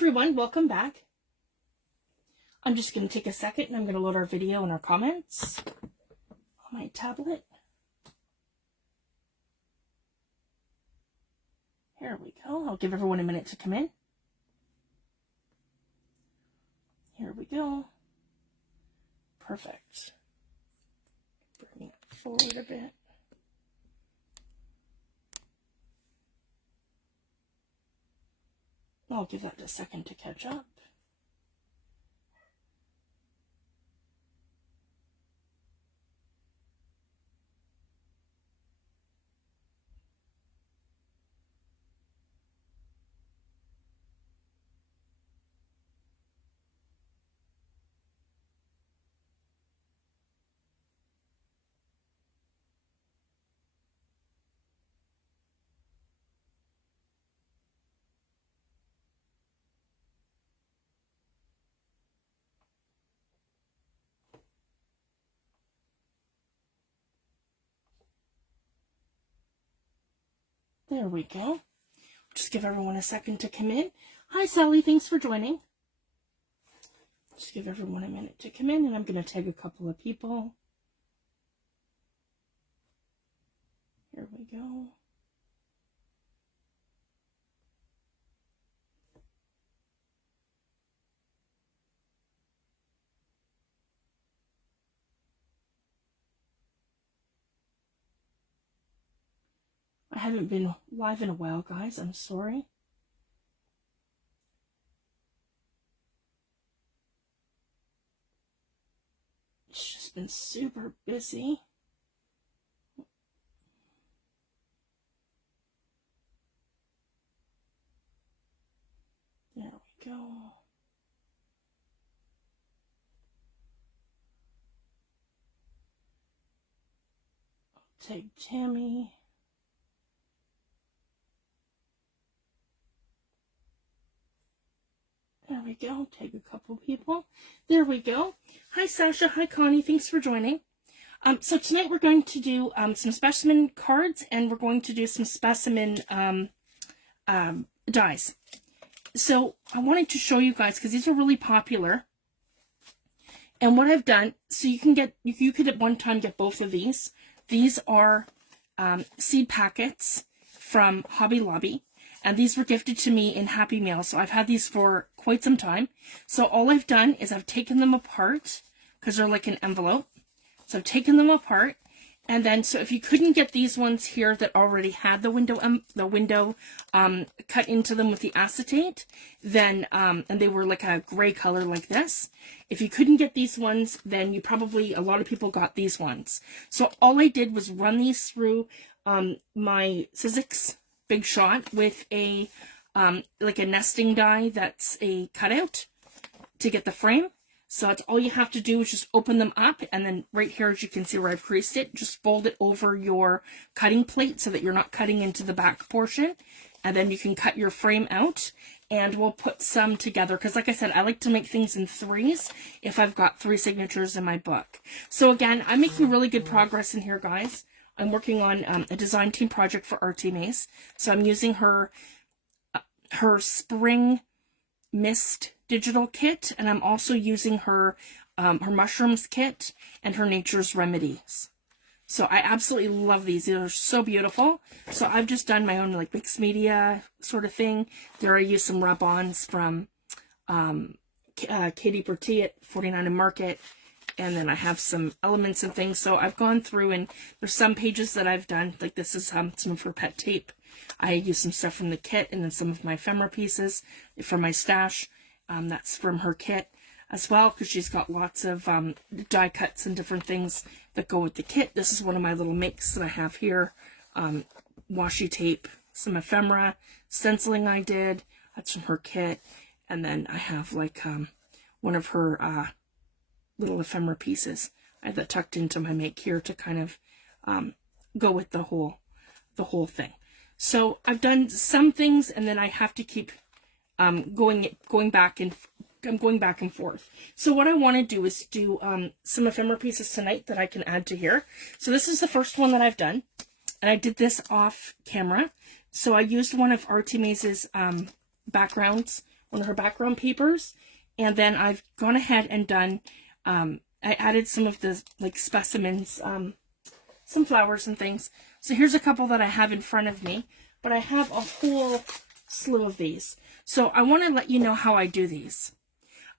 everyone, welcome back. I'm just going to take a second and I'm going to load our video and our comments on my tablet. Here we go. I'll give everyone a minute to come in. Here we go. Perfect. Bring it forward a bit. I'll give that a second to catch up. There we go. Just give everyone a second to come in. Hi, Sally. Thanks for joining. Just give everyone a minute to come in, and I'm going to tag a couple of people. Here we go. I haven't been live in a while, guys. I'm sorry. It's just been super busy. There we go. I'll take Tammy. There we go. Take a couple people. There we go. Hi, Sasha. Hi, Connie. Thanks for joining. So tonight we're going to do some specimen cards, and we're going to do some specimen dies. So I wanted to show you guys because these are really popular. And what I've done, so you can get, you could at one time get both of these. These are seed packets from Hobby Lobby. And these were gifted to me in Happy Mail, so I've had these for quite some time. So all I've done is I've taken them apart, because they're like an envelope. So I've taken them apart, and then, so if you couldn't get these ones here that already had the window cut into them with the acetate, then, and they were like a gray color like this. If you couldn't get these ones, then you probably, a lot of people got these ones. So all I did was run these through my Sizzix Big Shot with a like a nesting die that's a cutout to get the frame. So that's all you have to do is just open them up, and then right here, as you can see where I've creased it, just fold it over your cutting plate so that you're not cutting into the back portion, and then you can cut your frame out, and we'll put some together because, like I said, I like to make things in threes if I've got 3 signatures in my book. So again, I'm making really good progress in here, guys. I'm working on a design team project for Artymaze. So I'm using her spring mist digital kit, and I'm also using her her mushrooms kit and her nature's remedies. So I absolutely love these. These are so beautiful. So I've just done my own like mixed media sort of thing. There I used some rub-ons from Katie Bertie at 49 and Market. And then I have some elements and things. So I've gone through, and there's some pages that I've done. Like this is some of her pet tape. I used some stuff from the kit, and then some of my ephemera pieces from my stash. That's from her kit as well, because she's got lots of die cuts and different things that go with the kit. This is one of my little makes that I have here. Washi tape, some ephemera, stenciling I did. That's from her kit. And then I have like one of her little ephemera pieces. I have that tucked into my make here to kind of go with the whole thing. So I've done some things, and then I have to keep going back and forth. So what I want to do is do some ephemera pieces tonight that I can add to here. So this is the first one that I've done, and I did this off camera. So I used one of Artymaze's backgrounds one of her background papers. And then I've gone ahead and done, I added some of the like specimens, some flowers and things. So here's a couple that I have in front of me, but I have a whole slew of these. So I want to let you know how I do these.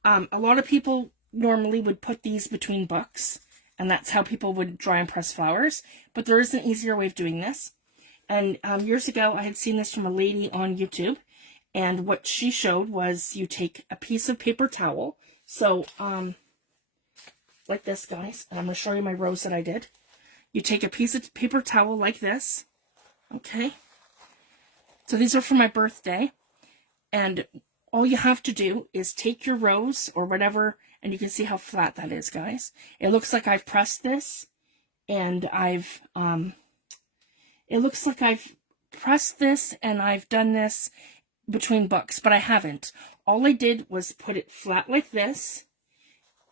A lot of people normally would put these between books, and that's how people would dry and press flowers, but there is an easier way of doing this. And years ago, I had seen this from a lady on YouTube, and what she showed was you take a piece of paper towel. So, like this, guys, and I'm going to show you my rows that I did. You take a piece of paper towel like this, okay? So these are for my birthday, and all you have to do is take your rose or whatever, and you can see how flat that is, guys. It looks like I've pressed this, and it looks like I've pressed this and I've done this between books, but I haven't. All I did was put it flat like this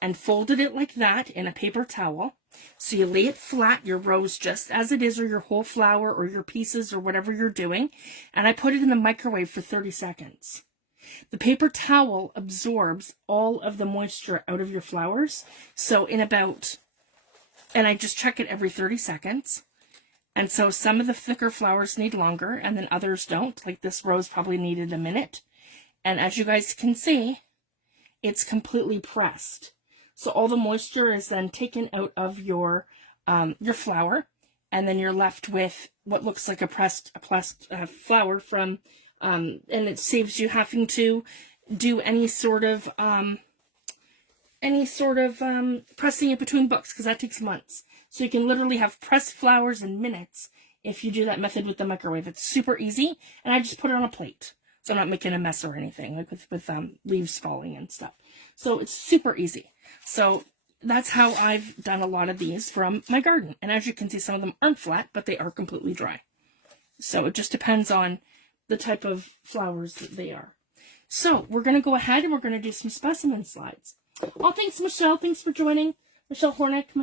and folded it like that in a paper towel. So you lay it flat, your rose just as it is, or your whole flower, or your pieces, or whatever you're doing, and I put it in the microwave for 30 seconds. The paper towel absorbs all of the moisture out of your flowers. So in about, and I just check it every 30 seconds. And so some of the thicker flowers need longer, and then others don't. Like this rose probably needed a minute. And as you guys can see, it's completely pressed. So all the moisture is then taken out of your flower, and then you're left with what looks like a pressed flower from, and it saves you having to do any sort of pressing it between books, because that takes months. So you can literally have pressed flowers in minutes if you do that method with the microwave. It's super easy, and I just put it on a plate, so I'm not making a mess or anything, like with leaves falling and stuff. So it's super easy. So that's how I've done a lot of these from my garden. And as you can see, some of them aren't flat, but they are completely dry. So it just depends on the type of flowers that they are. So we're going to go ahead and we're going to do some specimen slides. Oh, thanks, Michelle. Thanks for joining. Michelle Hornick,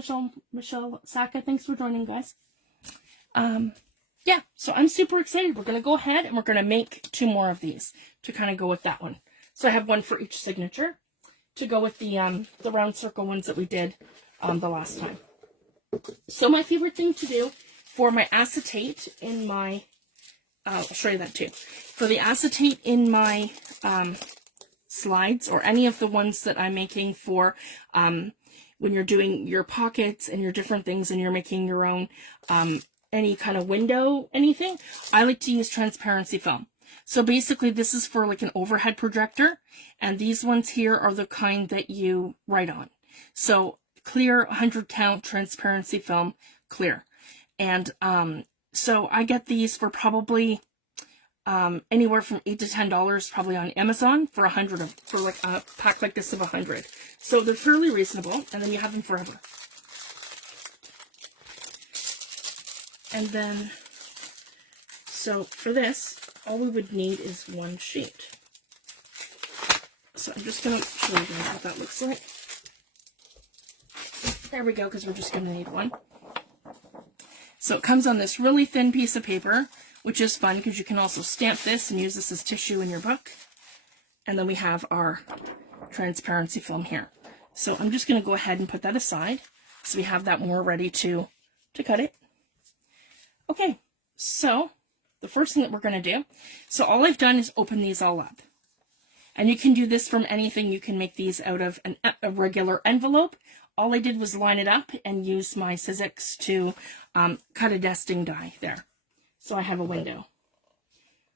Michelle Saka, thanks for joining, guys. Yeah, so I'm super excited. We're going to go ahead and we're going to make 2 more of these to kind of go with that one. So I have one for each signature to go with the round circle ones that we did the last time. So my favorite thing to do for my acetate in my, I'll show you that too. For the acetate in my slides, or any of the ones that I'm making for when you're doing your pockets and your different things and you're making your own any kind of window, anything, I like to use transparency film. So basically this is for like an overhead projector, and these ones here are the kind that you write on. So clear 100 count transparency film, clear. And so I get these for probably anywhere from $8 to $10 probably on Amazon for 100 of, for like a pack like this of 100. So they're fairly reasonable, and then you have them forever. And then, so for this, all we would need is 1 sheet. So I'm just going to show you guys what that looks like. There we go, because we're just going to need 1. So it comes on this really thin piece of paper, which is fun because you can also stamp this and use this as tissue in your book. And then we have our transparency film here. So I'm just going to go ahead and put that aside so we have that more ready to cut it. Okay, so the first thing that we're going to do, so all I've done is open these all up. And you can do this from anything. You can make these out of a regular envelope. All I did was line it up and use my Sizzix to cut a nesting die there. So I have a window.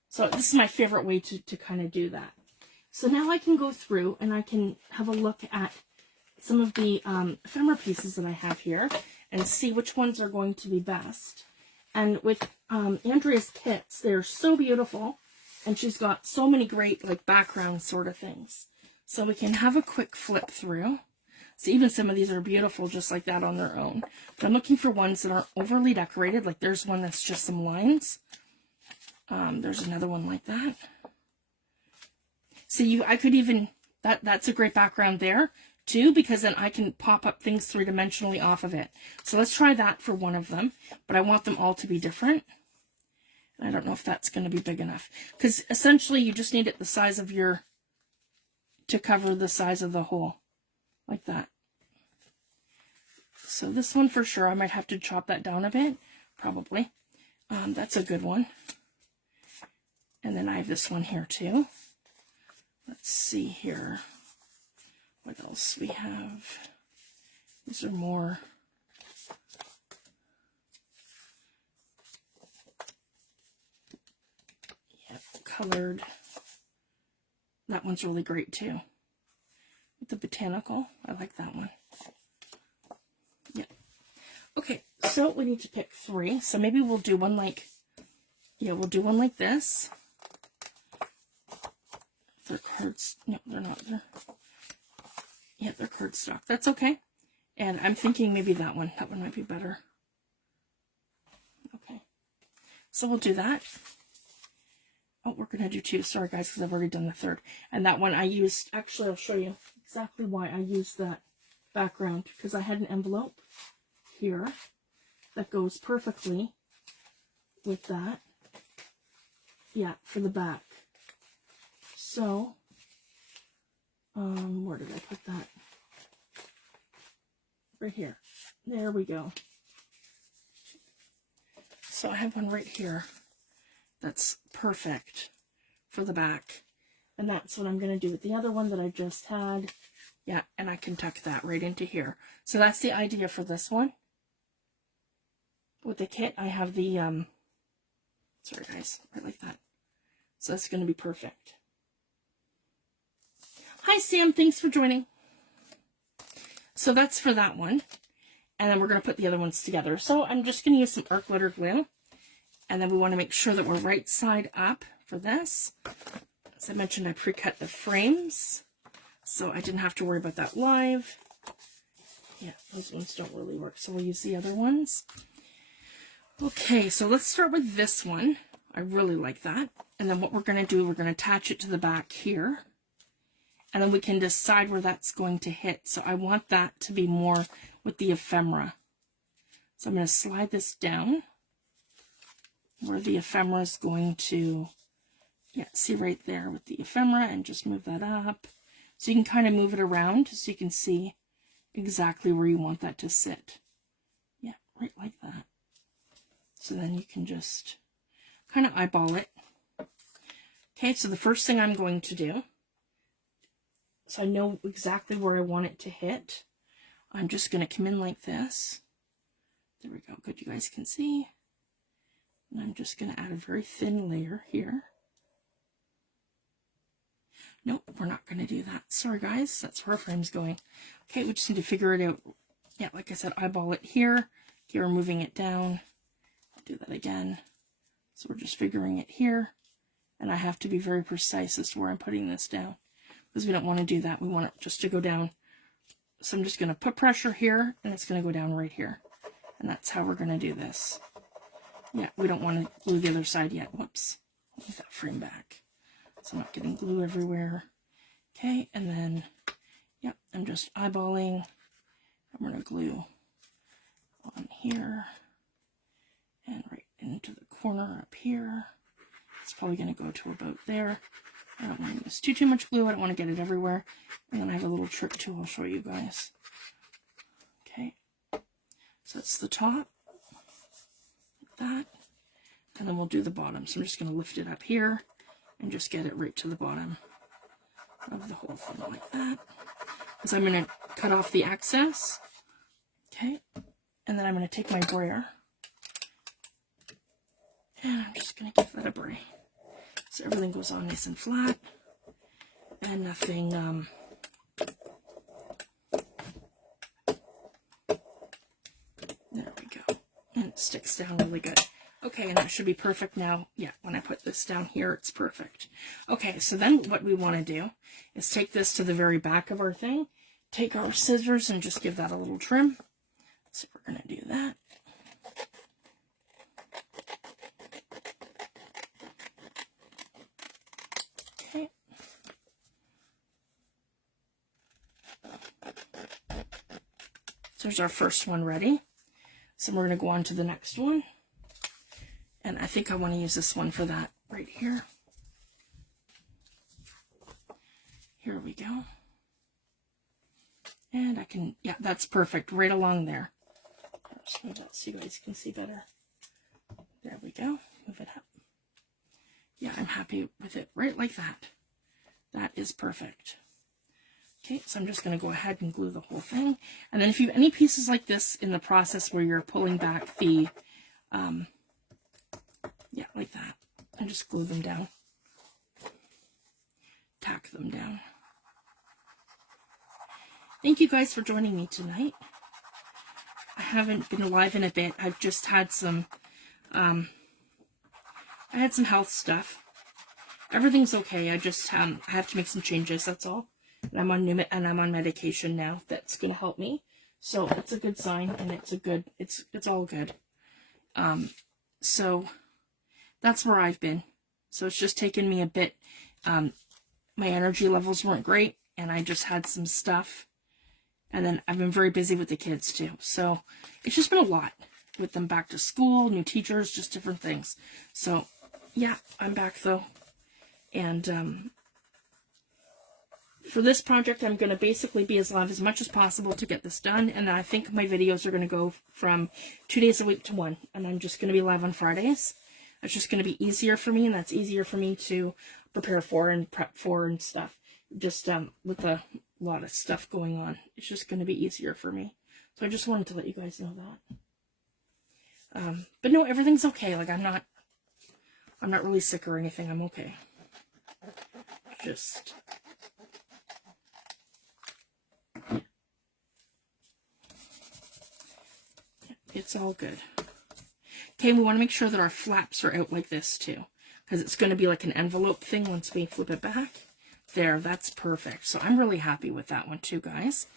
So this is my favorite way to kind of do that. So now I can go through and I can have a look at some of the ephemera pieces that I have here and see which ones are going to be best. And with Andrea's kits, they're so beautiful, and she's got so many great like background sort of things. So we can have a quick flip through. So even some of these are beautiful just like that on their own. But I'm looking for ones that aren't overly decorated. Like there's one that's just some lines. There's another one like that. So I could even, that's a great background there too, because then I can pop up things 3-dimensionally off of it. So let's try that for one of them, but I want them all to be different. I don't know if that's going to be big enough, because essentially you just need it the size of your to cover the size of the hole, like that. So this one for sure, I might have to chop that down a bit, probably. That's a good one. And then I have this one here too. Let's see here. What else we have? These are more. Yep, colored. That one's really great too. With the botanical, I like that one. Yeah. Okay, so we need to pick 3. So maybe we'll do one like, yeah, we'll do one like this. They're cards. No, they're not. Yeah, they're cardstock. That's okay. And I'm thinking maybe that one. That one might be better. Okay. So we'll do that. Oh, we're going to do 2. Sorry, guys, because I've already done the 3rd. And that one I used, actually, I'll show you exactly why I used that background. Because I had an envelope here that goes perfectly with that. Yeah, for the back. So, where did I put that? Right here. There we go. So I have one right here that's perfect for the back. And that's what I'm going to do with the other one that I just had. Yeah, and I can tuck that right into here. So that's the idea for this one. With the kit, I have the, sorry guys, right like that. So that's going to be perfect. Hi Sam, thanks for joining. So that's for that one. And then we're going to put the other ones together. So I'm just going to use some art glitter glue. And then we want to make sure that we're right side up for this. As I mentioned, I pre-cut the frames. So I didn't have to worry about that live. Yeah, those ones don't really work. So we'll use the other ones. Okay, so let's start with this one. I really like that. And then what we're going to do, we're going to attach it to the back here. And then we can decide where that's going to hit. So I want that to be more with the ephemera. So I'm going to slide this down where the ephemera is going to, yeah, see right there with the ephemera, and just move that up. So you can kind of move it around so you can see exactly where you want that to sit. Yeah, right like that. So then you can just kind of eyeball it. Okay, so the first thing I'm going to do, so I know exactly where I want it to hit, I'm just going to come in like this. There we go. Good, you guys can see. And I'm just going to add a very thin layer here. Nope, we're not going to do that. Sorry, guys. That's where our frame's going. Okay, we just need to figure it out. Yeah, like I said, eyeball it here. Here, we're moving it down. I'll do that again. So we're just figuring it here. And I have to be very precise as to where I'm putting this down, because we don't want to do that. We want it just to go down. So I'm just going to put pressure here, and it's going to go down right here. And that's how we're going to do this. Yeah, we don't want to glue the other side yet. Whoops. Move that frame back so I'm not getting glue everywhere. Okay, and then, yep, I'm just eyeballing. I'm going to glue on here and right into the corner up here. It's probably going to go to about there. I don't want to use too much glue. I don't want to get it everywhere. And then I have a little trick too I'll show you guys. Okay, so that's the top. Like that. And then we'll do the bottom. So I'm just going to lift it up here and just get it right to the bottom of the whole thing like that. Because I'm going to cut off the excess. Okay, and then I'm going to take my brayer. And I'm just going to give that a bray. So everything goes on nice and flat. And nothing, there we go. And it sticks down really good. Okay, and that should be perfect now. Yeah, when I put this down here, it's perfect. Okay, so then what we want to do is take this to the very back of our thing, take our scissors and just give that a little trim. So we're going to do that. Okay. So there's our first one ready. So we're going to go on to the next one. And I think I want to use this one for that right here. Here we go. And I can, yeah, that's perfect. Right along there. Just move that so you guys can see better. There we go. Move it up. Yeah, I'm happy with it. Right like that. That is perfect. Okay, so I'm just going to go ahead and glue the whole thing. And then if you have any pieces like this in the process where you're pulling back the, yeah, like that, and just glue them down. Tack them down. Thank you guys for joining me tonight. I haven't been live in a bit. I've just had some, I had some health stuff. Everything's okay. I just, I have to make some changes, that's all. And I'm on medication now. That's going to help me. So it's a good sign, and it's all good. So that's where I've been. So it's just taken me a bit. My energy levels weren't great, and I just had some stuff. And then I've been very busy with the kids too. So it's just been a lot with them back to school, new teachers, just different things. So yeah, I'm back though. And for this project, I'm going to basically be as live as much as possible to get this done. And I think my videos are going to go from 2 days a week to 1. And I'm just going to be live on Fridays. It's just going to be easier for me. And that's easier for me to prepare for and prep for and stuff. Just with a lot of stuff going on. It's just going to be easier for me. So I just wanted to let you guys know that. But no, everything's okay. Like I'm not really sick or anything. I'm okay. Just... it's all good. Okay, we want to make sure that our flaps are out like this too, because it's going to be like an envelope thing once we flip it back. There, that's perfect. So I'm really happy with that one too, guys.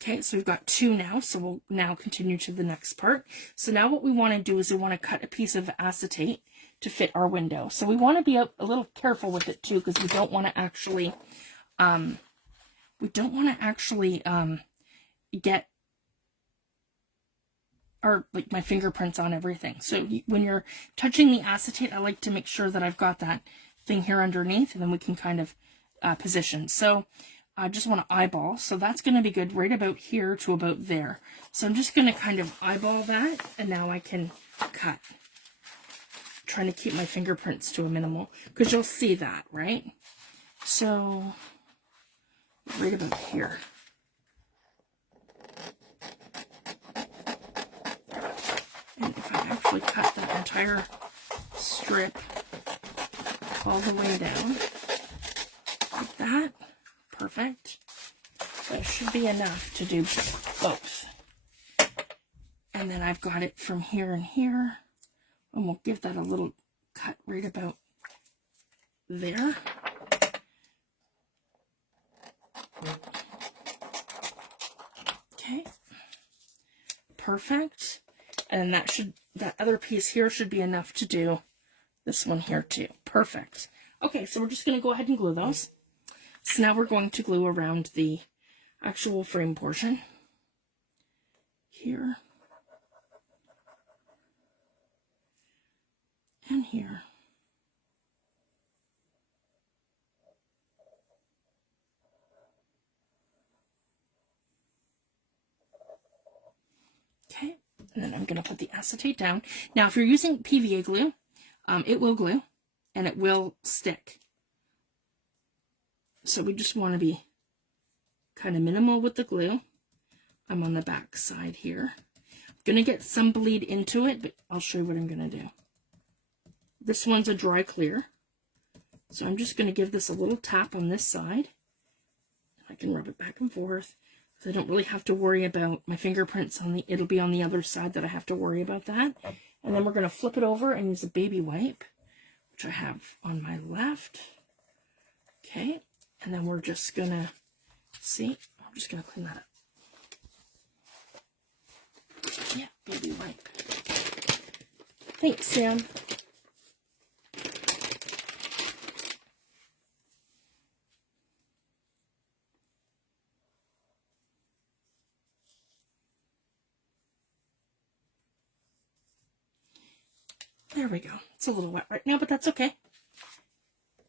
Okay, so we've got 2 now, so we'll now continue to the next part. So now what we want to do is we want to cut a piece of acetate to fit our window. So we want to be a little careful with it too, because we don't want to actually, get or like my fingerprints on everything. So when you're touching the acetate, I like to make sure that I've got that thing here underneath, and then we can kind of position. So I just want to eyeball. So that's going to be good right about here to about there. So I'm just going to kind of eyeball that, and now I can cut. Trying to keep my fingerprints to a minimal, because you'll see that, right? So right about here. And if I actually cut that entire strip all the way down, like that, perfect. That should be enough to do both. And then I've got it from here and here, and we'll give that a little cut right about there. Okay, perfect. And that other piece here should be enough to do this one here too. Perfect. Okay, so we're just going to go ahead and glue those. So now we're going to glue around the actual frame portion here and here. Okay. And then I'm going to put the acetate down. Now, if you're using PVA glue, it will glue and it will stick. So we just want to be kind of minimal with the glue. I'm on the back side here. I'm going to get some bleed into it, but I'll show you what I'm going to do. This one's a dry clear. So I'm just going to give this a little tap on this side. I can rub it back and forth. So I don't really have to worry about my fingerprints it'll be on the other side that I have to worry about that. And then we're going to flip it over and use a baby wipe, which I have on my left. Okay. And then we're just going to, I'm just going to clean that up. Yeah, baby wipe. Thanks, Sam. There we go. It's a little wet right now, but that's okay.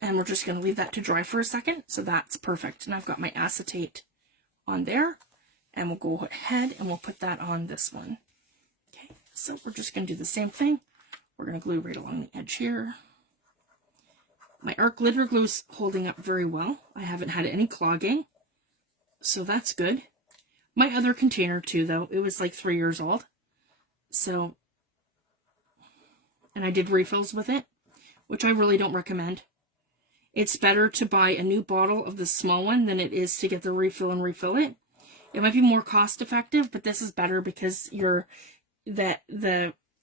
And we're just going to leave that to dry for a second. So that's perfect. And I've got my acetate on there. And we'll go ahead and we'll put that on this one. Okay, so we're just going to do the same thing. We're going to glue right along the edge here. My art glitter glue is holding up very well. I haven't had any clogging. So that's good. My other container too, though, it was like 3 years old. So, and I did refills with it, which I really don't recommend. It's better to buy a new bottle of the small one than it is to get the refill and refill it. It might be more cost effective, but this is better because the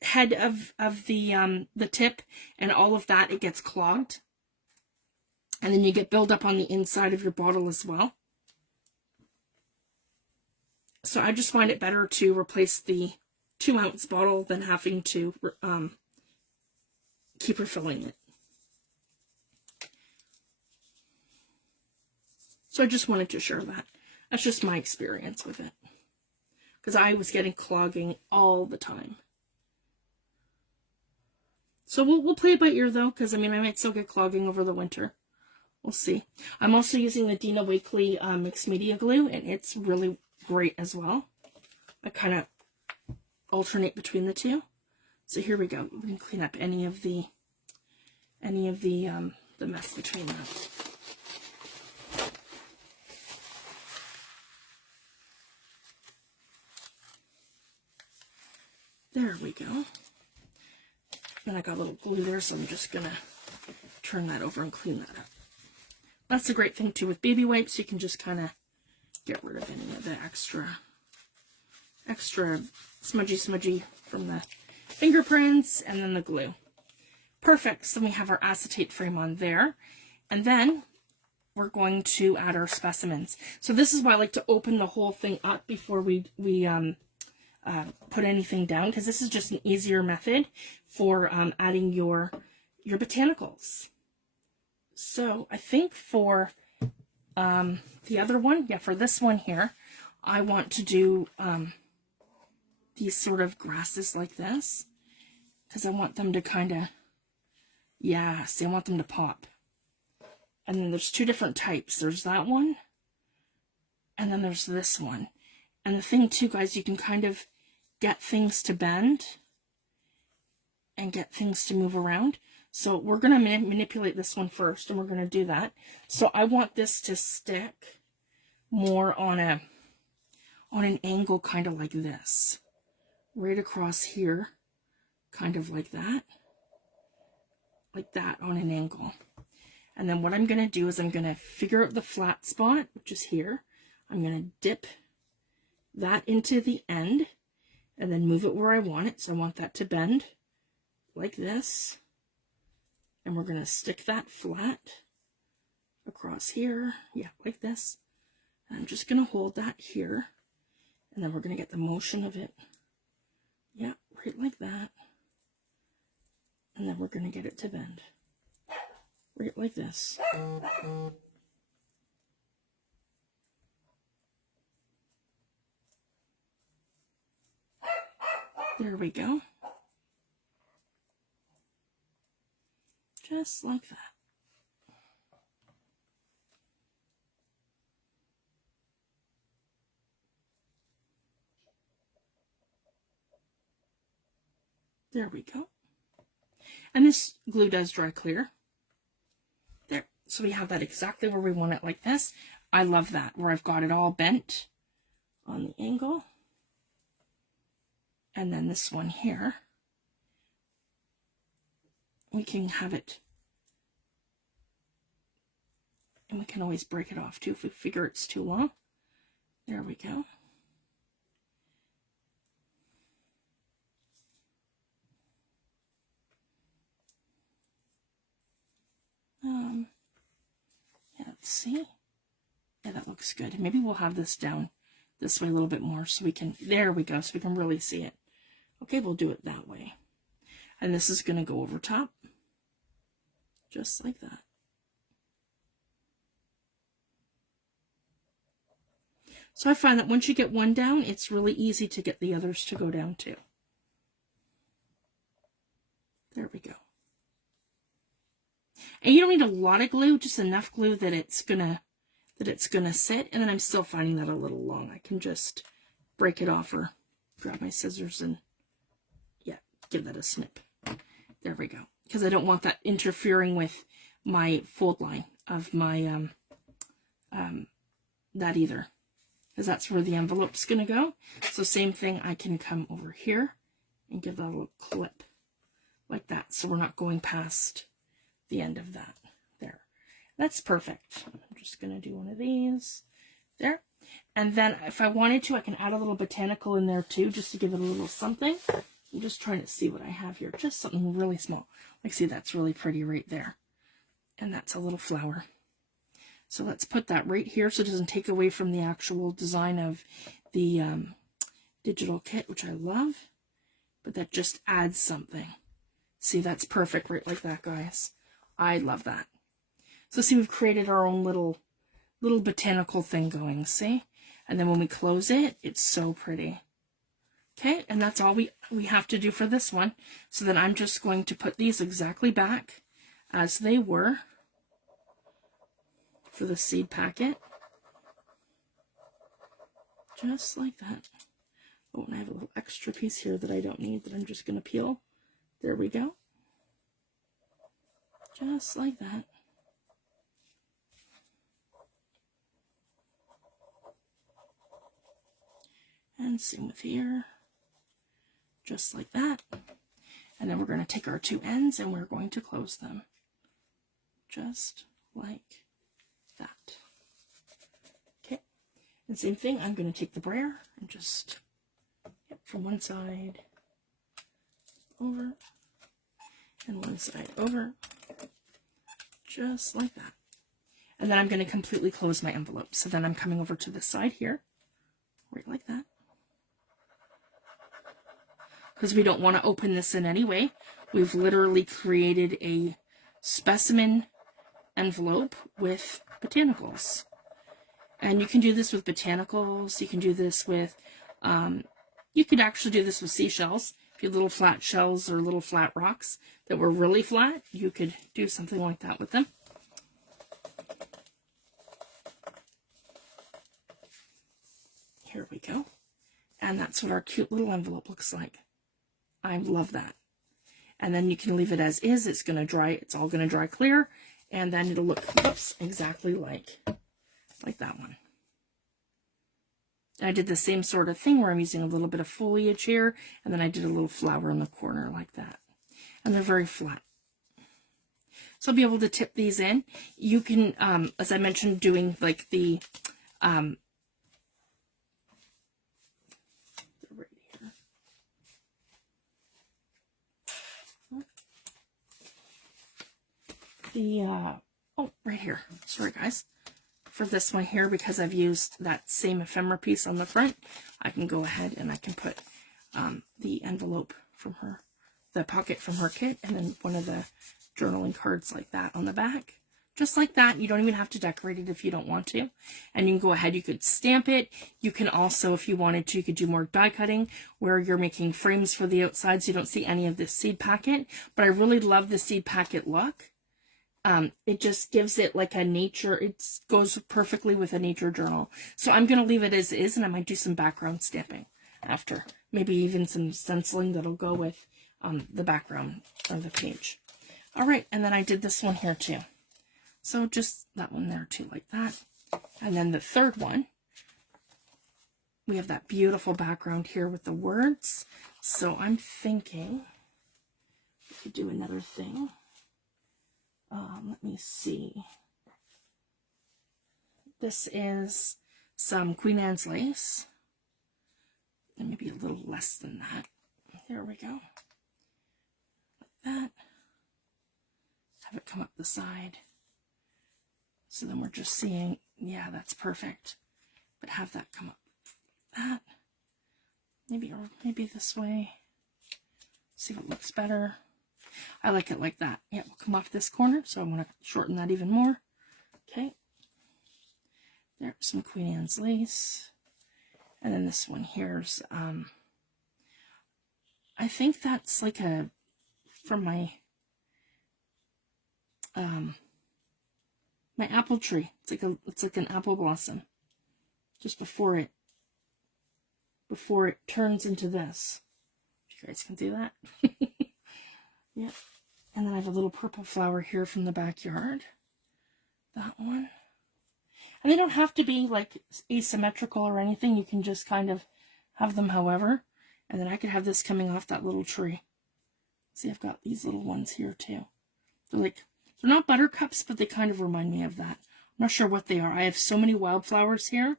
head of the tip and all of that, it gets clogged. And then you get buildup on the inside of your bottle as well. So I just find it better to replace the 2-ounce bottle than having to keep refilling it. So I just wanted to share that. That's just my experience with it. Because I was getting clogging all the time. So we'll play it by ear though, because I mean I might still get clogging over the winter. We'll see. I'm also using the Dina Wakley mixed media glue, and it's really great as well. I kind of alternate between the two. So here we go. We can clean up any of the mess between them. There we go. And I got a little glue there, so I'm just gonna turn that over and clean that up. That's a great thing too with baby wipes. You can just kind of get rid of any of the extra smudgy from the fingerprints and then the glue. Perfect. So we have our acetate frame on there. And then we're going to add our specimens. So this is why I like to open the whole thing up before we put anything down, because this is just an easier method for adding your botanicals. So I think for the other one, yeah, for this one here, I want to do these sort of grasses like this, because I want them to kind of, yeah, see, I want them to pop. And then there's two different types. There's that one, and then there's this one. And the thing too, guys, you can kind of get things to bend and get things to move around. So we're going to manipulate this one first, and we're going to do that. So I want this to stick more on an angle, kind of like this. Right across here, kind of like that. Like that on an angle. And then what I'm going to do is I'm going to figure out the flat spot, which is here. I'm going to dip that into the end and then move it where I want it. So I want that to bend like this. And we're going to stick that flat across here. Yeah, like this. And I'm just going to hold that here. And then we're going to get the motion of it. Yeah, right like that. And then we're going to get it to bend. Right like this. There we go. Just like that. There we go. And this glue does dry clear. There. So we have that exactly where we want it, like this. I love that, where I've got it all bent on the angle. And then this one here, we can have it, and we can always break it off too if we figure it's too long. There we go. Yeah, let's see. Yeah, that looks good. Maybe we'll have this down this way a little bit more so we can, there we go, so we can really see it. Okay, we'll do it that way. And this is going to go over top, just like that. So I find that once you get one down, it's really easy to get the others to go down too. There we go. And you don't need a lot of glue, just enough glue that it's gonna sit. And then I'm still finding that a little long. I can just break it off or grab my scissors and, yeah, give that a snip. There we go. Because I don't want that interfering with my fold line of my, that either. Because that's where the envelope's going to go. So same thing, I can come over here and give that a little clip like that. So we're not going past the end of that. There. That's perfect. I'm just going to do one of these. There. And then if I wanted to, I can add a little botanical in there too, just to give it a little something. I'm just trying to see what I have here. Just something really small. Like, see, that's really pretty right there. And that's a little flower. So let's put that right here so it doesn't take away from the actual design of the digital kit, which I love. But that just adds something. See, that's perfect right like that, guys. I love that. So see, we've created our own little botanical thing going, see? And then when we close it, it's so pretty. Okay, and that's all we have to do for this one. So then I'm just going to put these exactly back as they were for the seed packet. Just like that. Oh, and I have a little extra piece here that I don't need that I'm just going to peel. There we go. Just like that. And same with here. Just like that. And then we're going to take our two ends and we're going to close them. Just like that. Okay. And same thing, I'm going to take the brayer and just, yep, from one side over and one side over. Just like that. And then I'm going to completely close my envelope. So then I'm coming over to this side here, right like that. Because we don't want to open this in any way. We've literally created a specimen envelope with botanicals. And you can do this with botanicals. You can do this with, you could actually do this with seashells. If you have little flat shells or little flat rocks that were really flat, you could do something like that with them. Here we go. And that's what our cute little envelope looks like. I love that. And then you can leave it as is. It's going to dry. It's all going to dry clear. And then it'll look, whoops, exactly like that one. And I did the same sort of thing where I'm using a little bit of foliage here. And then I did a little flower in the corner like that. And they're very flat. So I'll be able to tip these in. You can, as I mentioned, doing like the, oh, right here. Sorry, guys. For this one here, because I've used that same ephemera piece on the front, I can go ahead and I can put the envelope from her, the pocket from her kit, and then one of the journaling cards like that on the back. Just like that. You don't even have to decorate it if you don't want to. And you can go ahead, you could stamp it. You can also, if you wanted to, you could do more die cutting where you're making frames for the outside so you don't see any of this seed packet. But I really love the seed packet look. It just gives it like a nature, it goes perfectly with a nature journal. So I'm going to leave it as is, and I might do some background stamping after. Maybe even some stenciling that'll go with the background of the page. All right, and then I did this one here too. So just that one there too, like that. And then the third one, we have that beautiful background here with the words. So I'm thinking we could do another thing. Let me see. This is some Queen Anne's lace. And maybe a little less than that. There we go. Like that. Have it come up the side. So then we're just seeing, yeah, that's perfect. But have that come up like that. Maybe, or maybe this way. See what looks better. I like it like that. Yeah, we'll come off this corner, so I want to shorten that even more. Okay. There's some Queen Anne's lace. And then this one here's, I think that's like a, from my, my apple tree. It's like an apple blossom. Just before it turns into this. You guys can do that. Yeah. And then I have a little purple flower here from the backyard. That one. And they don't have to be like asymmetrical or anything. You can just kind of have them however. And then I could have this coming off that little tree. See, I've got these little ones here too. They're not buttercups, but they kind of remind me of that. I'm not sure what they are. I have so many wildflowers here.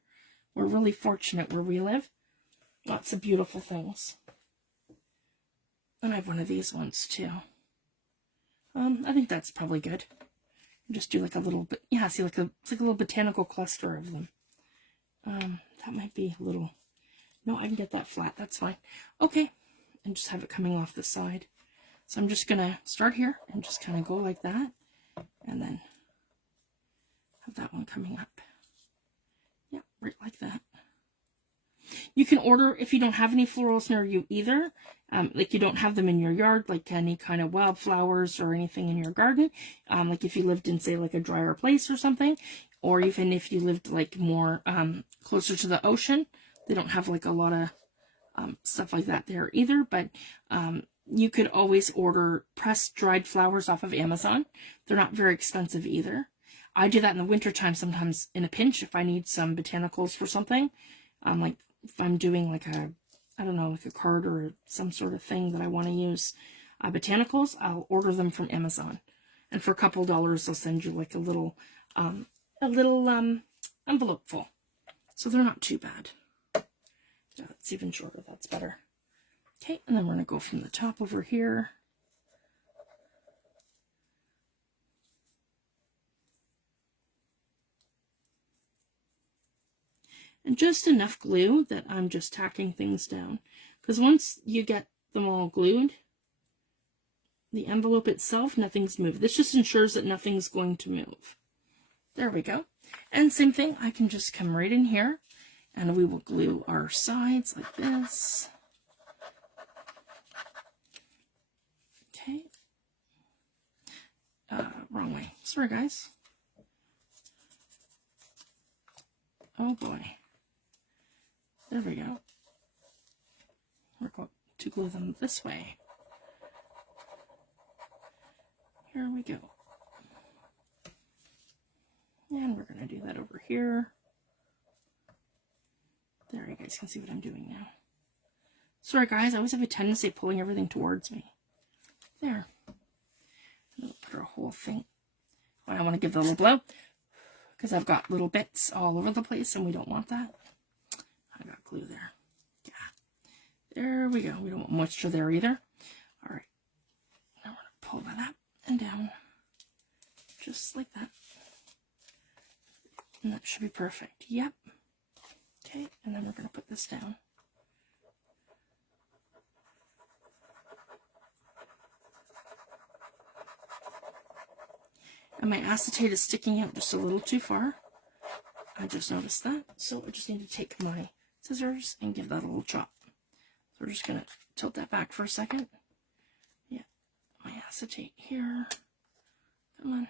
We're really fortunate where we live. Lots of beautiful things. And I have one of these ones too. I think that's probably good. Just do like a little bit. Yeah, see, it's like a little botanical cluster of them. That might be a little. No, I can get that flat. That's fine. Okay, and just have it coming off the side. So I'm just gonna start here and just kind of go like that, and then have that one coming up. Yeah, right like that. You can order if you don't have any florals near you either. Like you don't have them in your yard, like any kind of wildflowers or anything in your garden. Like if you lived in, say, like a drier place or something, or even if you lived like more closer to the ocean, they don't have like a lot of stuff like that there either. But you could always order pressed dried flowers off of Amazon. They're not very expensive either. I do that in the wintertime sometimes in a pinch if I need some botanicals for something. Like if I'm doing like I don't know, like a card or some sort of thing that I want to use botanicals, I'll order them from Amazon. And for a couple dollars, they'll send you like a little envelope full. So they're not too bad. Yeah, it's even shorter. That's better. Okay, and then we're going to go from the top over here. And just enough glue that I'm just tacking things down. Because once you get them all glued, the envelope itself, nothing's moved. This just ensures that nothing's going to move. There we go. And same thing, I can just come right in here and we will glue our sides like this. Okay. Wrong way. Sorry, guys. Oh boy. There we go. We're going to glue them this way. Here we go. And we're going to do that over here. There, you guys can see what I'm doing now. Sorry guys, I always have a tendency of pulling everything towards me. There. I'll put our whole thing. I want to give that a little blow because I've got little bits all over the place and we don't want that. I got glue there. Yeah. There we go. We don't want moisture there either. All right. Now we're going to pull that up and down. Just like that. And that should be perfect. Yep. Okay. And then we're going to put this down. And my acetate is sticking out just a little too far. I just noticed that. So I just need to take my scissors and give that a little chop. So we're just going to tilt that back for a second. Yeah, my acetate here. Come on.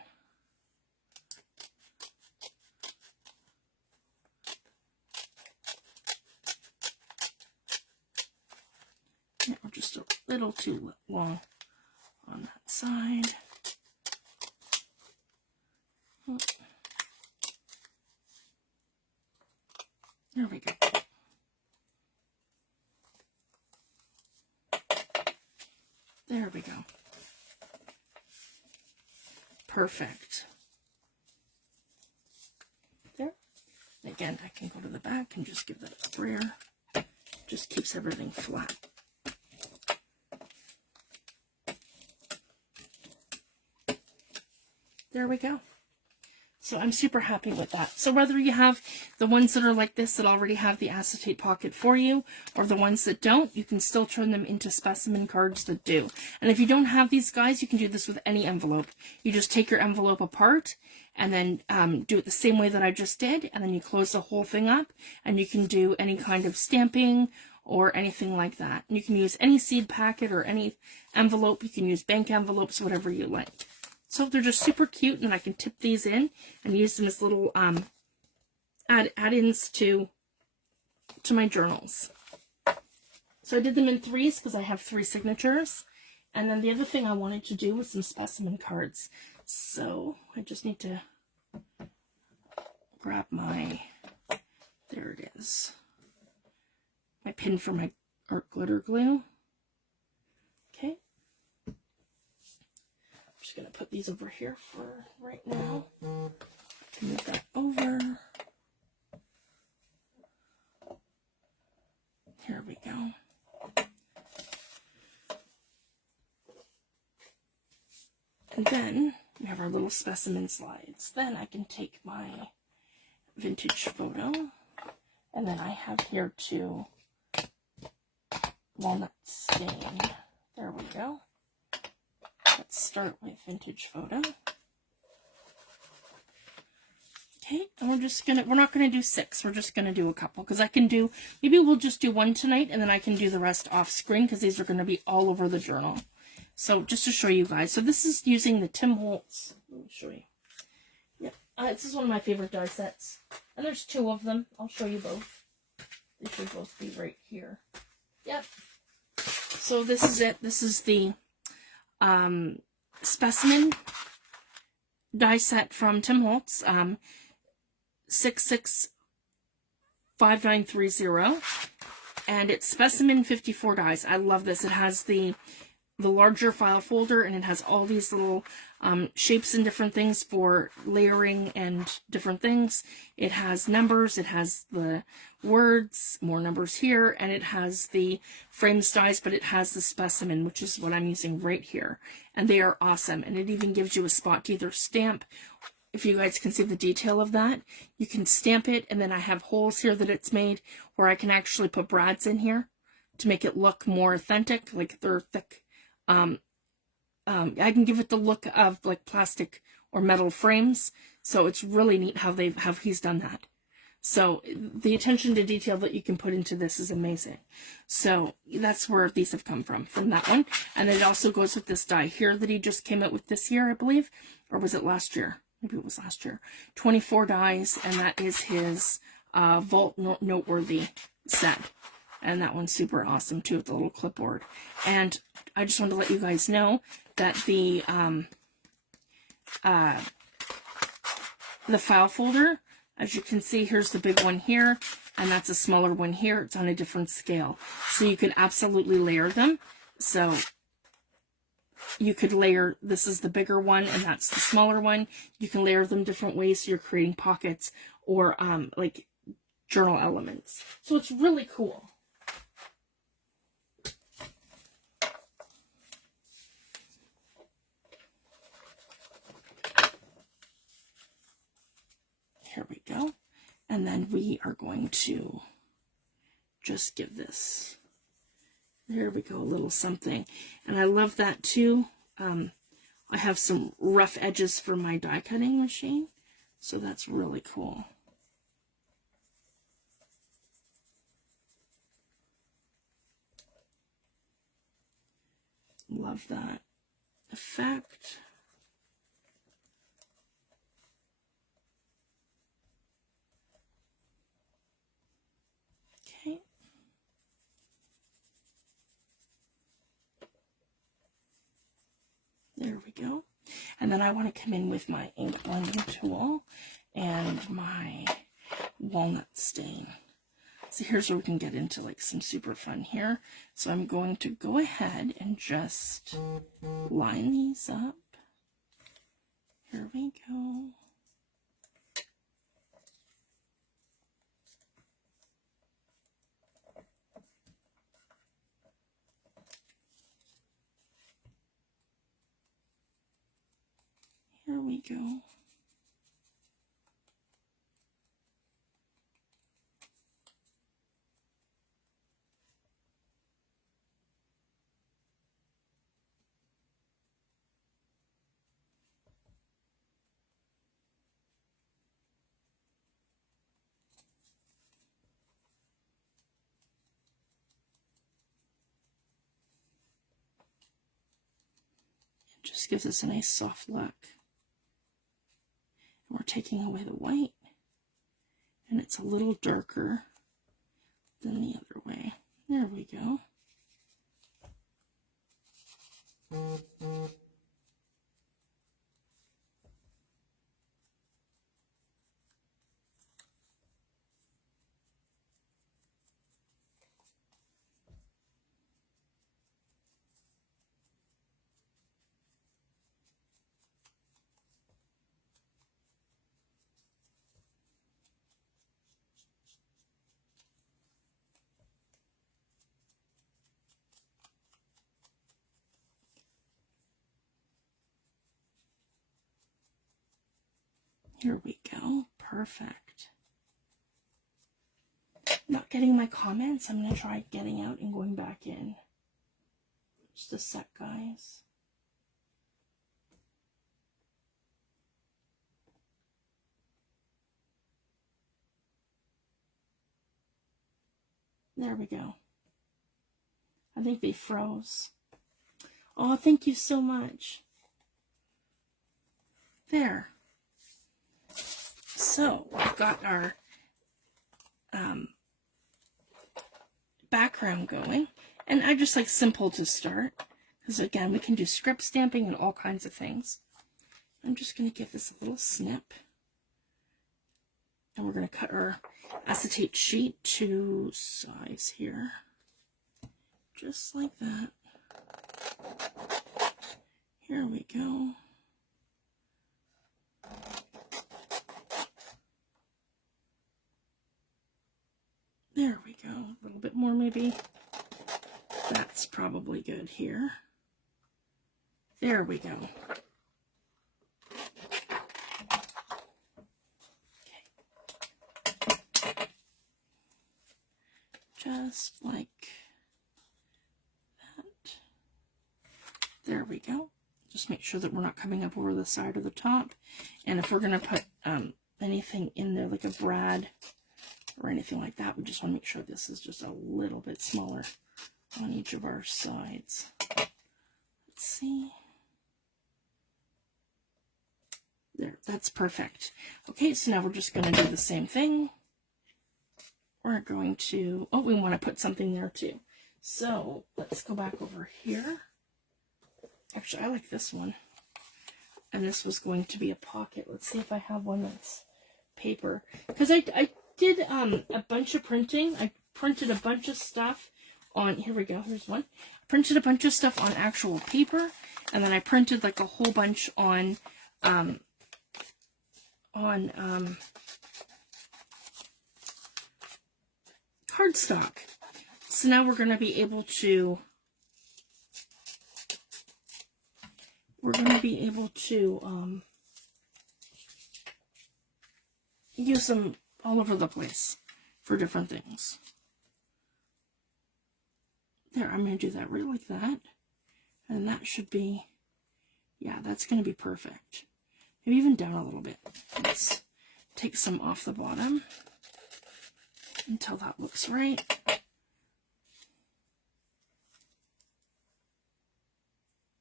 Yeah, we're just a little too long on that side. There we go. There we go. Perfect. There. And again, I can go to the back and just give that a sprayer. Just keeps everything flat. There we go. So I'm super happy with that. So whether you have the ones that are like this that already have the acetate pocket for you, or the ones that don't, you can still turn them into specimen cards that do. And if you don't have these guys, you can do this with any envelope. You just take your envelope apart and then do it the same way that I just did, and then you close the whole thing up, and you can do any kind of stamping or anything like that. And you can use any seed packet or any envelope. You can use bank envelopes, whatever you like. So they're just super cute, and I can tip these in and use them as little add-ins to my journals. So I did them in threes because I have 3 signatures. And then the other thing I wanted to do was some specimen cards. So I just need to grab my, there it is, my pin for my art glitter glue. Okay. I'm just going to put these over here for right now. Move that over. Here we go. And then we have our little specimen slides. Then I can take my vintage photo, and then I have here too Walnut stain. There we go. Let's start with vintage photo. Okay, and we're not gonna do 6, we're just gonna do a couple, because I can do, maybe we'll just do 1 tonight, and then I can do the rest off screen, because these are gonna be all over the journal. So just to show you guys, so this is using the Tim Holtz, let me show you. Yep, this is one of my favorite die sets, and there's 2 of them. I'll show you both. They should both be right here. Yep. So this is it. This is the Specimen die set from Tim Holtz, 665930, and it's Specimen 54 dies. I love this. It has the larger file folder, and it has all these little shapes and different things for layering and different things. It has numbers, it has the words, more numbers here, and it has the frames dies, but it has the specimen, which is what I'm using right here. And they are awesome. And it even gives you a spot to either stamp. If you guys can see the detail of that, you can stamp it, and then I have holes here that it's made where I can actually put brads in here to make it look more authentic, like they're thick. I can give it the look of like plastic or metal frames, so it's really neat how he's done that. So the attention to detail that you can put into this is amazing. So that's where these have come from that one. And it also goes with this die here that he just came out with this year, I believe, or was it last year? Maybe it was last year. 24 dies, and that is his Vault Noteworthy set. And that one's super awesome too, with the little clipboard. And I just wanted to let you guys know that the file folder, as you can see, here's the big one here, and that's a smaller one here. It's on a different scale. So you can absolutely layer them. So you could layer, this is the bigger one, and that's the smaller one. You can layer them different ways, so you're creating pockets or like journal elements. So it's really cool. Here we go. And then we are going to just give this, there we go, a little something. And I love that too. I have some rough edges for my die cutting machine, so that's really cool. Love that effect. Okay. There we go. And then I want to come in with my ink blending tool and my walnut stain. So here's where we can get into like some super fun here. So I'm going to go ahead and just line these up. Here we go. Here we go. Just gives us a nice soft look. And we're taking away the white, and it's a little darker than the other way. There we go. Here we go. Perfect. Not getting my comments. I'm going to try getting out and going back in. Just a sec, guys. There we go. I think they froze. Oh, thank you so much. There. So, we've got our background going. And I just like simple to start. Because again, we can do script stamping and all kinds of things. I'm just going to give this a little snip. And we're going to cut our acetate sheet to size here. Just like that. Here we go. There we go. A little bit more maybe. That's probably good here. There we go. Okay. Just like that. There we go. Just make sure that we're not coming up over the side or the top. And if we're going to put anything in there, like a brad or anything like that, we just want to make sure this is just a little bit smaller on each of our sides. Let's see. There, that's perfect. Okay, so now we're just going to do the same thing. We're going to, oh, we want to put something there too. So let's go back over here. Actually, I like this one. And this was going to be a pocket. Let's see if I have one that's paper. Because I did a bunch of printing. I printed a bunch of stuff on, here we go, here's one. I printed a bunch of stuff on actual paper, and then I printed like a whole bunch on cardstock. So now we're going to be able to use them all over the place for different things. There, I'm going to do that right like that. And that should be, yeah, that's going to be perfect. Maybe even down a little bit. Let's take some off the bottom until that looks right.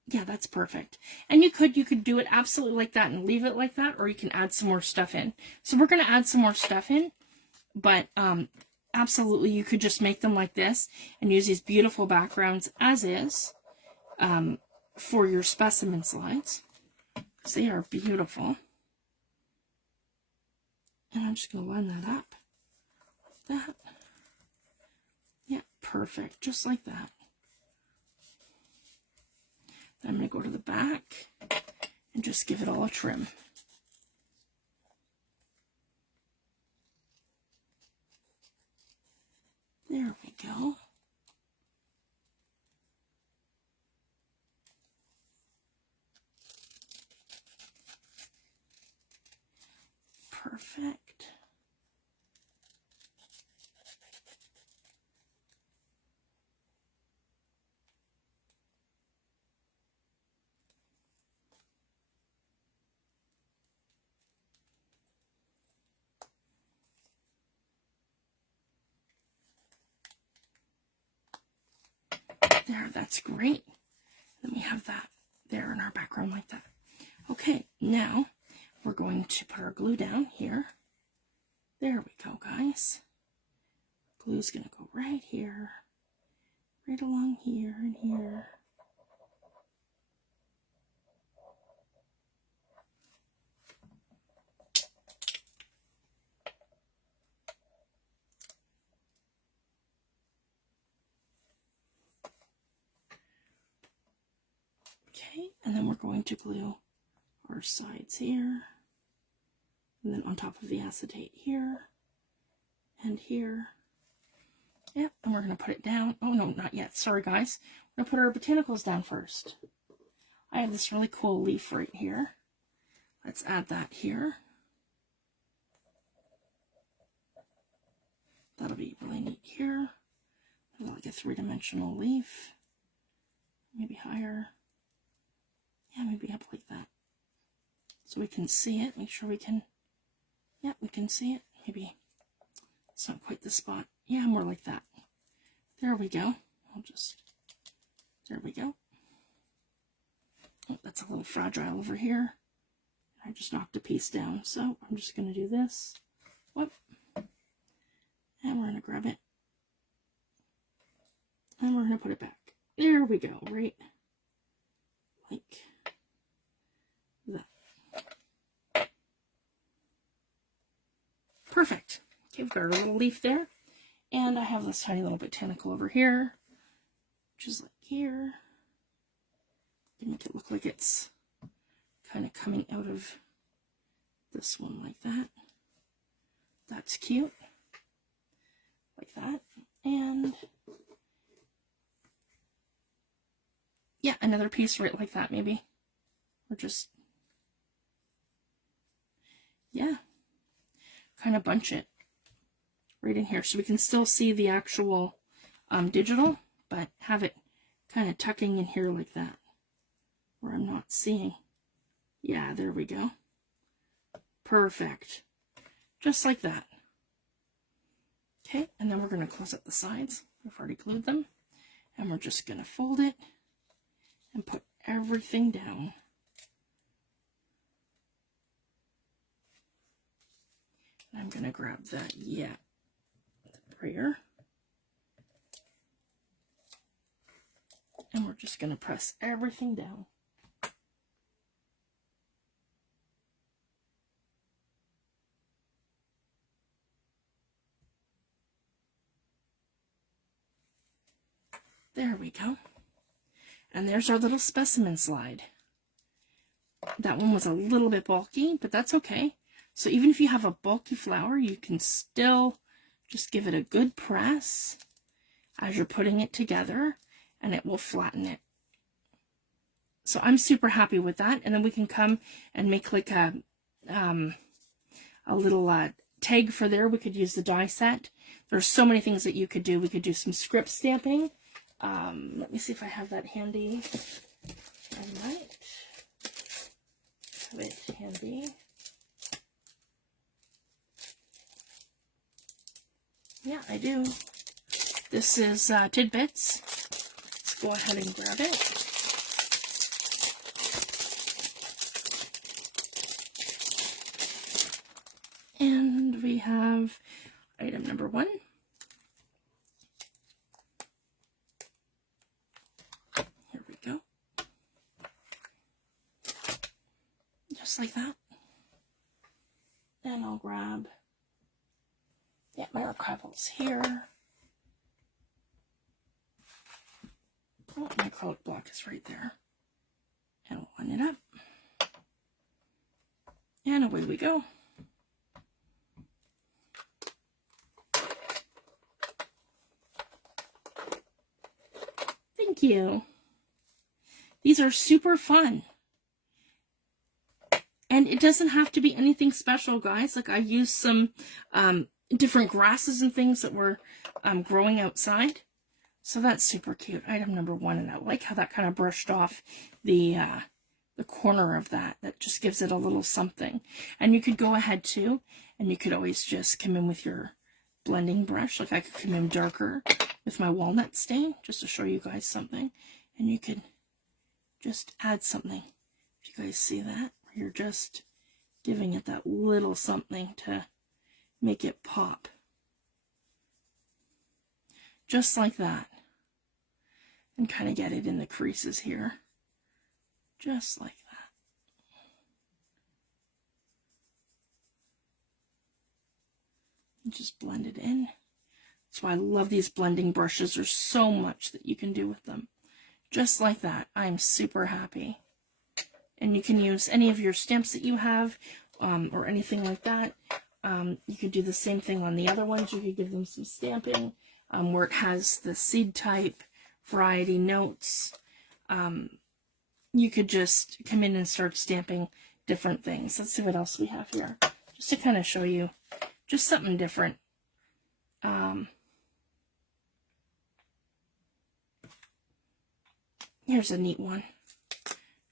Yeah, that's perfect. And you could do it absolutely like that and leave it like that, or you can add some more stuff in. So we're going to add some more stuff in, but absolutely you could just make them like this and use these beautiful backgrounds as is for your specimen slides, because they are beautiful. And I'm just going to line that up like that. Yeah, perfect, just like that. I'm going to go to the back and just give it all a trim. There we go. Perfect. There, that's great. Then we have that there in our background like that. Okay, now we're going to put our glue down here. There we go, guys. Glue's going to go right here, right along here and here. Okay, and then we're going to glue our sides here, and then on top of the acetate here, and here. Yep, and we're going to put it down. Oh, no, not yet. Sorry, guys. We're going to put our botanicals down first. I have this really cool leaf right here. Let's add that here. That'll be really neat here. Like a three-dimensional leaf. Maybe higher. Yeah, maybe up like that. So we can see it. Make sure we can, yeah, we can see it. Maybe it's not quite the spot. Yeah, more like that. There we go. I'll just, there we go. Oh, that's a little fragile over here. I just knocked a piece down. So I'm just going to do this. Whoop. And we're going to grab it. And we're going to put it back. There we go, right? Like that. Perfect. Okay, we've got our little leaf there. And I have this tiny little botanical over here, which is like here. To make it look like it's kind of coming out of this one like that. That's cute. Like that. And yeah, another piece right like that maybe. Or just, yeah, kind of bunch it right in here so we can still see the actual digital, but have it kind of tucking in here like that where I'm not seeing. Yeah, there we go. Perfect. Just like that. Okay, and then we're going to close up the sides. We've already glued them. And we're just going to fold it and put everything down. And I'm going to grab that, yeah, the brayer. And we're just going to press everything down. There we go. And there's our little specimen slide. That one was a little bit bulky, but that's okay. So even if you have a bulky flower, you can still just give it a good press as you're putting it together, and it will flatten it. So I'm super happy with that. And then we can come and make like a little tag for there. We could use the die set. There's so many things that you could do. We could do some script stamping. Let me see if I have that handy. I might have it handy. Yeah, I do. This is Tidbits. Let's go ahead and grab it. And we have item number 1. Here we go. Just like that. And I'll grab, yeah, my Archival's here. Oh, my acrylic block is right there. And we'll line it up. And away we go. Thank you. These are super fun. And it doesn't have to be anything special, guys. Like I used some different grasses and things that were growing outside. So that's super cute. Item number 1. And I like how that kind of brushed off the corner of that. That just gives it a little something. And you could go ahead too, and you could always just come in with your blending brush. Like I could come in darker with my walnut stain, just to show you guys something. And you could just add something. If you guys see that, you're just giving it that little something to make it pop. Just like that. And kind of get it in the creases here. Just like that. And just blend it in. That's why I love these blending brushes. There's so much that you can do with them. Just like that. I'm super happy. And you can use any of your stamps that you have, or anything like that. You could do the same thing on the other ones. You could give them some stamping, where it has the seed type, variety notes. You could just come in and start stamping different things. Let's see what else we have here, just to kind of show you just something different. Here's a neat one.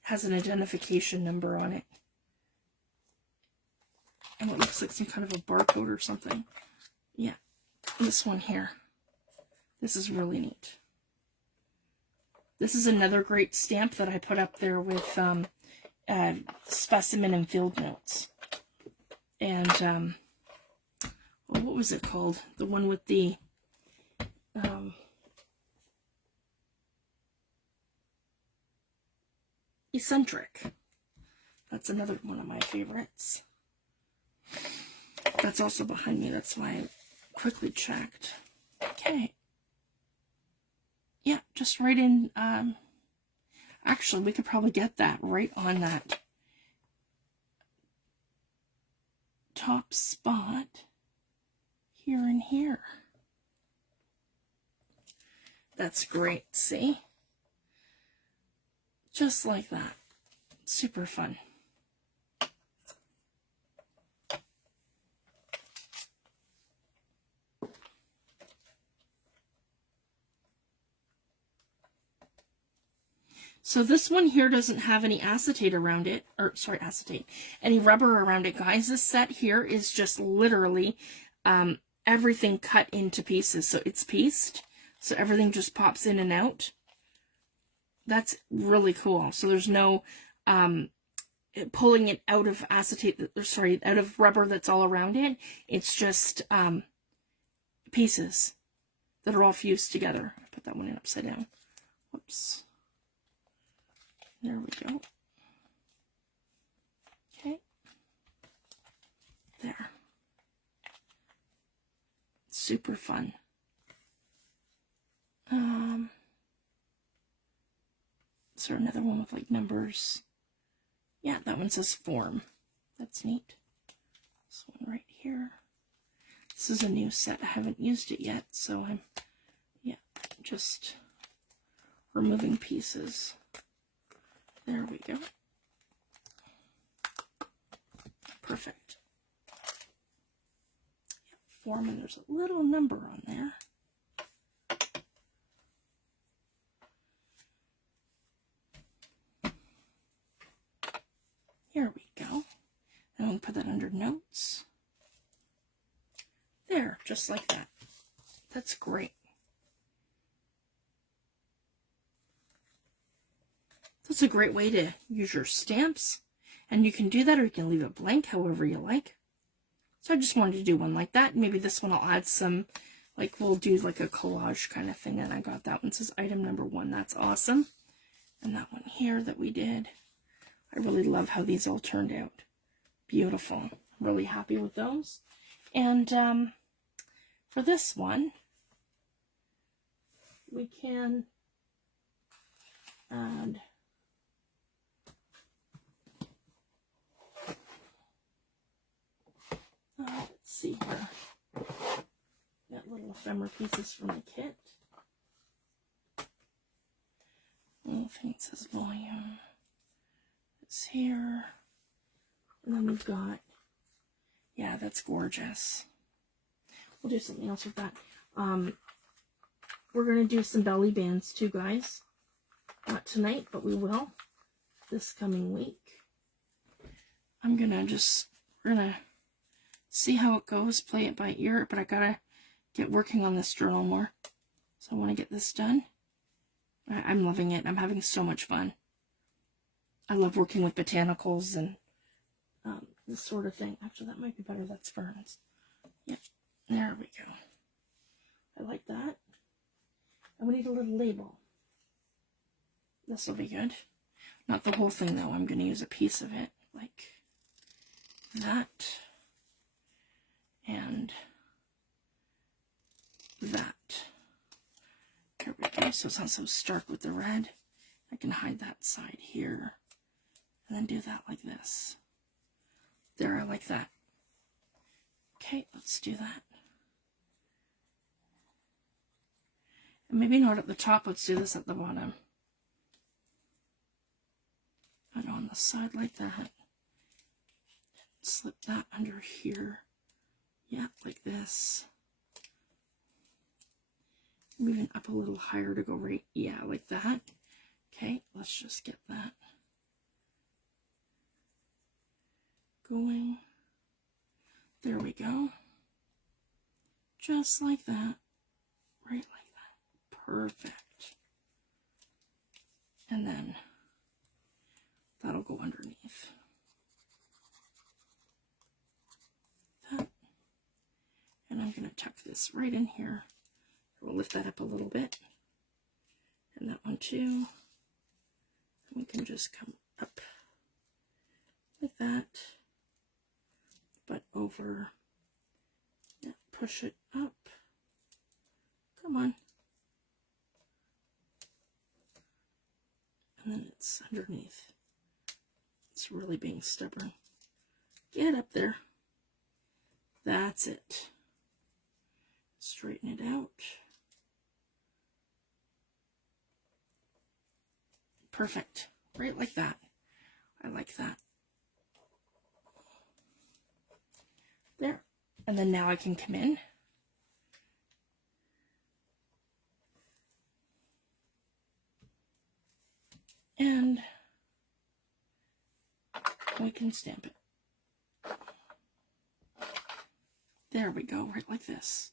Has an identification number on it. And it looks like some kind of a barcode or something. Yeah, this one here. This is really neat. This is another great stamp that I put up there with specimen and field notes. And what was it called? The one with the eccentric. That's another one of my favorites. That's also behind me. That's why I quickly checked. Okay. Yeah, just right in, actually, we could probably get that right on that top spot here and here. That's great, see? Just like that. Super fun. So this one here doesn't have any acetate around it, or sorry, acetate, any rubber around it, guys. This set here is just literally everything cut into pieces. So it's pieced, so everything just pops in and out. That's really cool. So there's no pulling it out of acetate, or sorry, out of rubber that's all around it. It's just pieces that are all fused together. I put that one in upside down. Whoops. There we go. Okay. There. Super fun. Is there another one with like numbers? Yeah, that one says form. That's neat. This one right here. This is a new set. I haven't used it yet, so I'm, yeah, just removing pieces. There we go. Perfect. Form, and there's a little number on there. Here we go. And we'll put that under notes. There, just like that. That's great. That's a great way to use your stamps. And you can do that, or you can leave it blank, however you like. So I just wanted to do one like that. Maybe this one I'll add some, like we'll do like a collage kind of thing. And I got that one. It says item number 1. That's awesome. And that one here that we did. I really love how these all turned out. Beautiful. Really happy with those. And for this one, we can add let's see here. Got little ephemera pieces from the kit. I think it says volume. It's here. And then we've got, yeah, that's gorgeous. We'll do something else with that. We're going to do some belly bands too, guys. Not tonight, but we will this coming week. I'm going to just, we're going to see how it goes, play it by ear, but I got to get working on this journal more. So I want to get this done. I'm loving it. I'm having so much fun. I love working with botanicals and this sort of thing. Actually, that might be better. That's ferns. Yep, there we go. I like that. And we need a little label. This will be good. Not the whole thing, though. I'm going to use a piece of it, like that. And that. There we go. So it's not so stark with the red. I can hide that side here. And then do that like this. There, I like that. Okay, let's do that. And maybe not at the top, let's do this at the bottom. And on the side like that. Slip that under here. Yeah, like this. Moving up a little higher to go right, yeah, like that. Okay, let's just get that going. There we go. Just like that. Right like that. Perfect. And then that'll go underneath. That. And I'm going to tuck this right in here. We'll lift that up a little bit. And that one too. And we can just come up like that. But over, yeah, push it up. Come on. And then it's underneath. It's really being stubborn. Get up there. That's it. Straighten it out. Perfect. Right like that. I like that. There. And then now I can come in. And we can stamp it. There we go, right like this.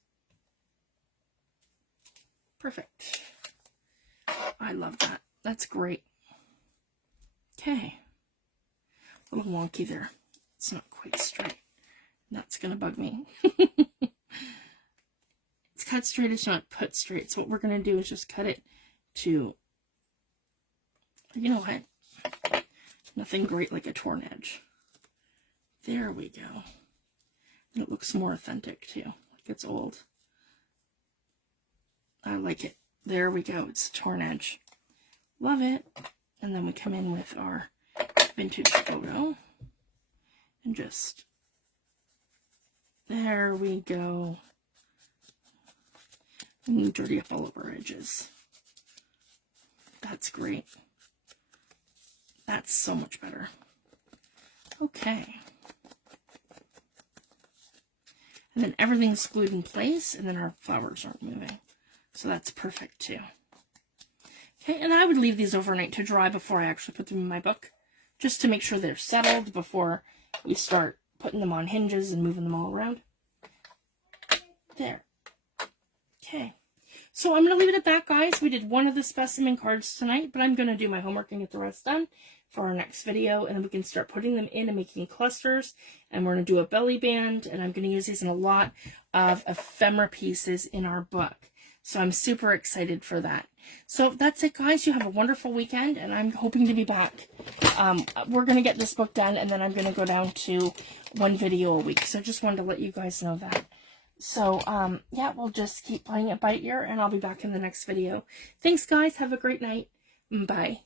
Perfect. I love that. That's great. Okay. A little wonky there. It's not quite straight. That's going to bug me. It's cut straight, it's not put straight. So what we're going to do is just cut it to, you know what? Nothing great like a torn edge. There we go. And it looks more authentic too, like it's old. I like it. There we go. It's a torn edge. Love it. And then we come in with our vintage photo and just, there we go. And dirty up all of our edges. That's great. That's so much better. Okay. And then everything's glued in place, and then our flowers aren't moving. So that's perfect too. Okay, and I would leave these overnight to dry before I actually put them in my book, just to make sure they're settled before we start putting them on hinges and moving them all around. There. Okay. So I'm going to leave it at that, guys. We did one of the specimen cards tonight, but I'm going to do my homework and get the rest done for our next video, and then we can start putting them in and making clusters, and we're going to do a belly band, and I'm going to use these in a lot of ephemera pieces in our book. So I'm super excited for that. So that's it, guys. You have a wonderful weekend, and I'm hoping to be back. We're going to get this book done, and then I'm going to go down to one video a week. So just wanted to let you guys know that. So, yeah, we'll just keep playing it by ear, and I'll be back in the next video. Thanks, guys. Have a great night. Bye.